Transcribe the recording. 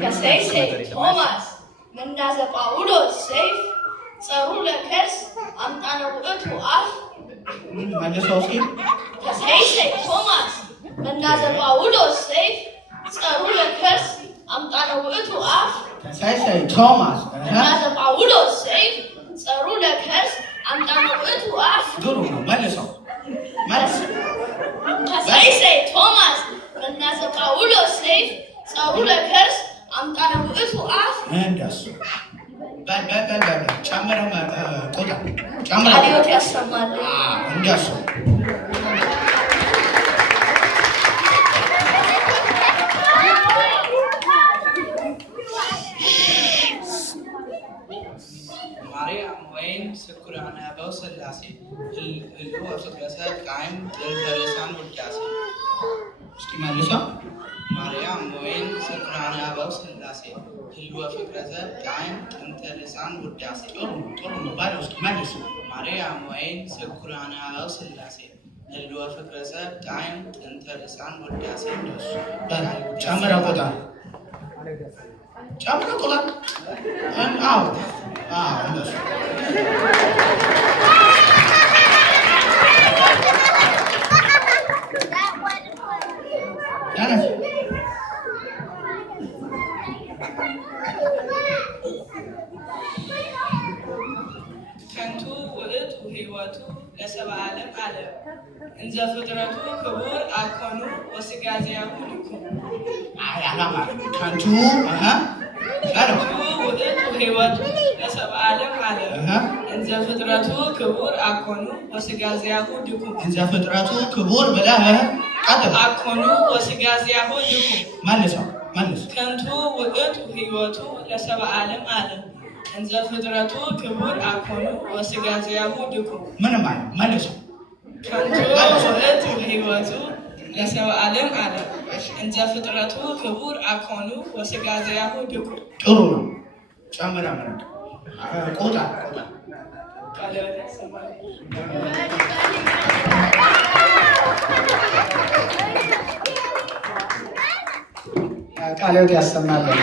Kasei Thomas Mendaza Paulos safe Sarula Kers Amtana Utu Af Kasei Thomas Mendaza Paulos safe Sarula Kers Amtana Utu Af Kasei Thomas Mendaza Paulos safe Sarula Kers Amtana Utu Af Kasei Thomas Mendaza Paulos safe Sarula Kers Amtana Utu Af Adios ያሰማልኝ እንደሱ ማርያም ወይን ስኩራን አበው ስላሴ ህልው ወፍቅረሰ ቃይም ጥንተረሳን ውዳሴ እስኪ መልሰው ማርያም ወይን ስኩራን አበው ስላሴ ህልው ወፍቅረሰ ቃይም ጥንተረሳን ውዳሴ ጥሩ ነው ባለው እስኪ መልሰው ማርያም ወይን ስኩራን አበው ስላሴ ህልው ወፍቅረሰ ቃይም ጥንተረሳን ውዳሴ እንደሱ ጨምረው ቆጣ እንደሱ ከንቱ ውእቱ ህይወቱ ለሰብአ ዓለም ዓለም እንዘ ፍጥረቱ ክቡር አኮኑ ወስጋ ዘያሁ ልኩ ከንቱ ውእቱ ህይወቱ ለሰብአ ዓለም ዓለም እንዘ ፍጥረቱ ክቡር አኮኑ ወስጋ ዘያሁ ልኩ እንዘ ፍጥረቱ ክቡር ብለህ ቀጥል አኮኑ ወስጋ ዘያሁ ልኩ መልስ ከንቱ ውእቱ ህይወቱ ለሰብአ ዓለም ዓለም እንዘ ፍጥረቱ ክቡር አኮኑ ወስጋ ዘያሁ ልኩ ምንም አይደል መልስ ከንቱ ውእቱ ህይወቱ ለሰብአ ዓለም ዓለም እንዘ ፍጥረቱ ክቡር አኮኑ ወስጋ ዘያሁ ልኩ ጥሩ ነው ጨምራ ቆጣ ቃልዮት ያሰማልን